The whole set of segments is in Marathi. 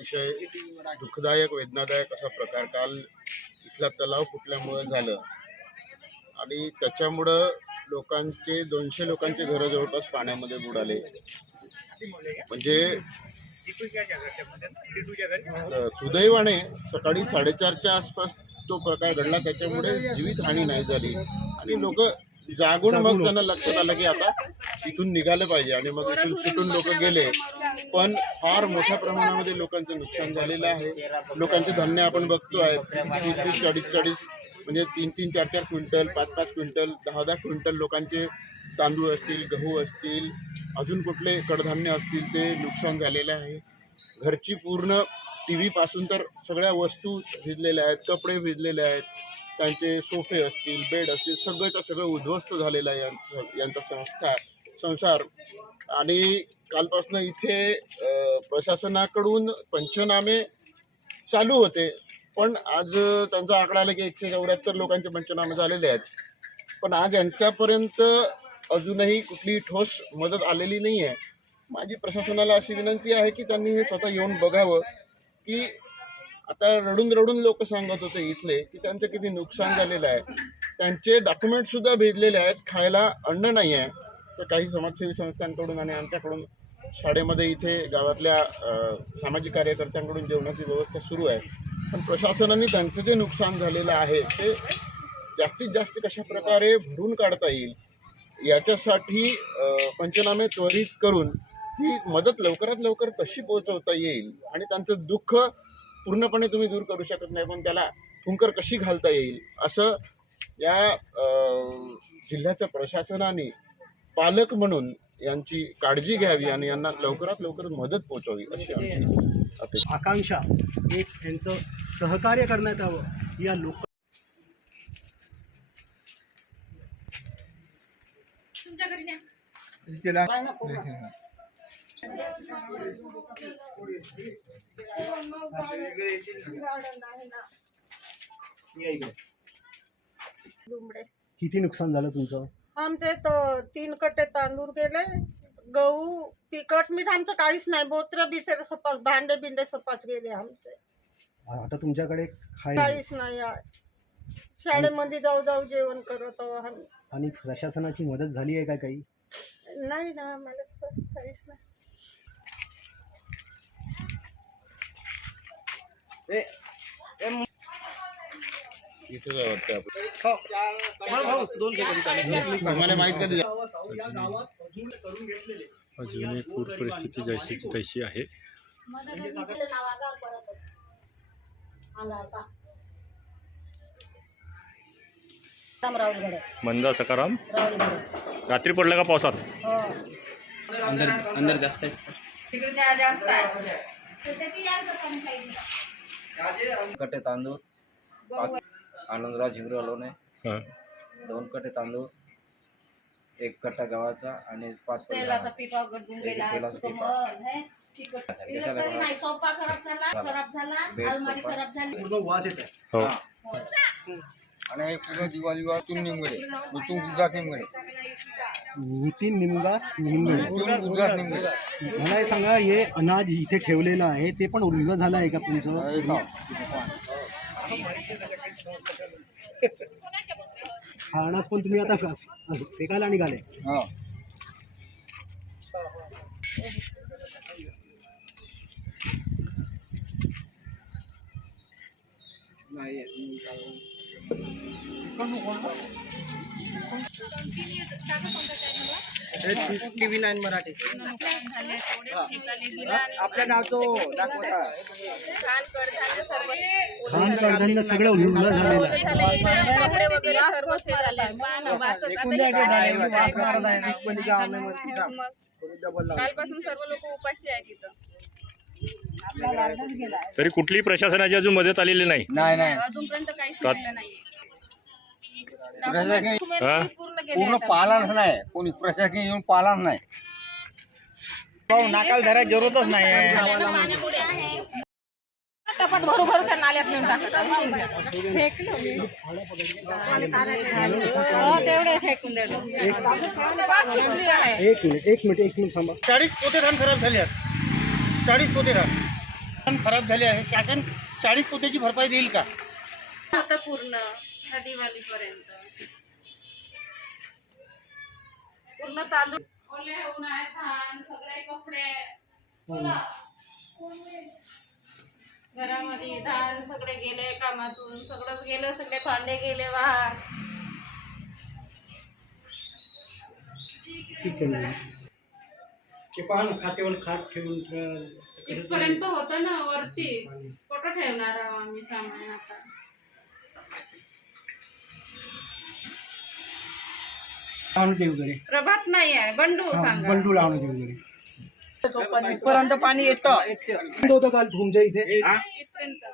अतिशय दुःखदायक वेदनादायक असा प्रकार काल इथला तलाव फुटल्यामुळं झालं. आणि त्याच्यामुळं लोकांचे दोनशे लोकांचे घरं जवळपास पाण्यामध्ये बुडाले. म्हणजे सुदैवाने सकाळी साडेचारच्या आसपास तो प्रकार घडला. त्याच्यामुळे जीवितहानी नाही झाली. आणि लोक जागून मग त्यांना लक्षात आलं की आता इथून निघालं पाहिजे आणि मग इथून सुटून लोक गेले. पण फार मोठ्या प्रमाणामध्ये लोकांचं नुकसान झालेलं आहे. लोकांचे धान्य आपण बघतो आहे तीस तीस चाळीस चाळीस म्हणजे तीन तीन चार चार क्विंटल पाच पाच क्विंटल दहा दहा क्विंटल लोकांचे तांदूळ असतील गहू असतील अजून कुठले कडधान्य असतील ते नुकसान झालेलं आहे. घरची पूर्ण टी व्ही पासून तर सगळ्या वस्तू भिजलेल्या आहेत कपडे भिजलेले आहेत. त्यांचे सोफे असतील बेड असतील सगळंच्या सगळं उद्ध्वस्त झालेलं आहे यांचं यांचा संस्था संसार. आणि कालपासून इथे प्रशासनाकडून पंचनामे चालू होते. पण आज त्यांचा आकडा आला की एकशे चौऱ्याहत्तर लोकांचे पंचनामे झालेले आहेत. पण आज यांच्यापर्यंत अजूनही कुठली ठोस मदत आलेली नाही आहे माझी प्रशासनाला अशी विनंती आहे की त्यांनी हे स्वतः येऊन बघावं की आता रडून रडून लोक सांगत होते इथले की त्यांचं किती नुकसान झालेलं आहे. त्यांचे डॉक्युमेंट सुद्धा भेजलेले आहेत खायला अन्न नाही आहे. तर काही समाजसेवी संस्थांकडून आणि आमच्याकडून शाळेमध्ये इथे गावातल्या सामाजिक कार्यकर्त्यांकडून जेवणाची व्यवस्था सुरू आहे. पण प्रशासनाने त्यांचं जे नुकसान झालेलं आहे ते जास्तीत जास्त कशा प्रकारे भरून काढता येईल याच्यासाठी पंचनामे त्वरित करून ही मदत लवकरात लवकर कशी पोहोचवता येईल आणि त्यांचं दुःख पूर्णपणे तुम्ही दूर करू शकत नाही पण त्याला फुंकर कशी घालता येईल? असं या जिल्ह्याच्या प्रशासनाने पालक म्हणून यांची काळजी घ्यावी आणि यांना लवकरात लवकर मदत पोहोचवावी अशी आमची अपेक्षा. आकांक्षा एक यांचं सहकार्य करण्यात यावं या लोक तुमच्या घरी किती नुकसान झालं तुमचं? आमचे तो तीन कट्टे तांदूळ गेले गहू तिखट मीठ आमचं काहीच नाही. बोत्र बिचरे सपास भांडे बिंडे सपास गेले आमचे. आता तुमच्याकडे काहीच नाही आहे. शाळेमध्ये जाऊ जाऊ जेवण करत आहो आम्ही. आणि प्रशासनाची मदत झाली आहे का काही? नाही ना आम्हाला तर काहीच नाही. मला माहीत अजून करून घेतलेले अजूनही पूर परिस्थिती जैशीची तैशी आहे. मंदा सकाराम. रात्री पडला का पावसात? अंदर अंदर जास्त आहे. कटे तांदूळ पाच- आनंदराव झिंगरे लोणे हां दोन कटे तांदूळ एक कट्टा गव्हाचा आणि पाच तेलाचा. पिपा गडून एक गेला तेलाचा तो पिपा. मग, हे, तिखट. कशाला तिला तरी खराब? नाही सोफा खराब झाला झाला. खराब झाला बेड अलमारी सोफा. खराब झाली पूर्ण वास येत आहे हो आणि पूर्ण दिवाळी नितीन निमगडे नितीन गुजरात निमगडे नितीन निमगास निमगडे मला हे सांगा हे अनाज इथे ठेवलेलं आहे ते पण उलगं झालं आहे का तुमचं? हा अनाज पण तुम्ही आता फे- फेकायला निघाले. टीव्ही नाईन मराठी आपल्या नावचं धान कडधान्य सगळं उलगं झालेलं आहे. कपडे वगैरे सर्व झाले पानं वासच आता मग कालपासून सर्व लोक उपाशी आहेत इथं. तरी कुठलीही प्रशासनाची अजून मदत आलेली नाही. नाही नाही. अजूनपर्यंत काहीच रात- मिळालं नाही प्रशासकीय पूर्ण पालाच नाही. कोणी प्रशासकीय येऊन पालाच नाही. नाकाल धरा जरूरतच नाही. पाण्यापुढे टपात भरू भरू त्या नाल्यात नेऊन टाकत. तेवढे फेकून दिलं एक मिनिट एक मिनिट एक मिनिट थांबा. चाळीस पोते धान खराब झाले आहेत. चाळीस पोते पण खराब झाले आहे. शासन चाळीस पोत्याची भरपाई देईल का? होतं पूर्ण ह्या दिवाळीपर्यंत पूर्ण तांदूळ ओले होऊन आहे धान सगळे कपडे. घरामध्ये धान सगळे गेले कामातून सगळंच गेलं सगळे भांडे गेले वाहन ठीक आहे ते पहा ना खात्यावर खाट ठेवून इथपर्यंत होतं ना वरती. कुठं ठेवणार आहोत आम्ही सामान आता. प्रभात नाही आहे बंडू सांगा. बंडू आणू दे वगैरे इथपर्यंत पाणी येतं. होतं काल तुमच्या इथे? इथपर्यंत.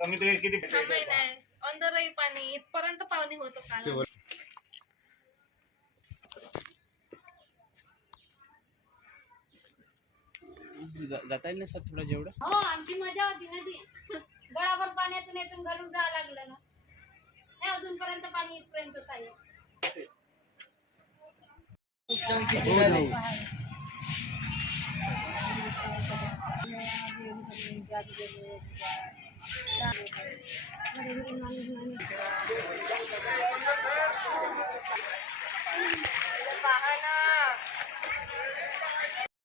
कमी ते किती समय नाही अंदरही पाणी इथपर्यंत पाणी होतं काल. जाता येईल ना सर थोडं जेवढं? हो आमची मजा होती नदी गडावर पाण्यातून येथून घालून जावं लागलं ना. अजूनपर्यंत पाणी इथपर्यंत आहे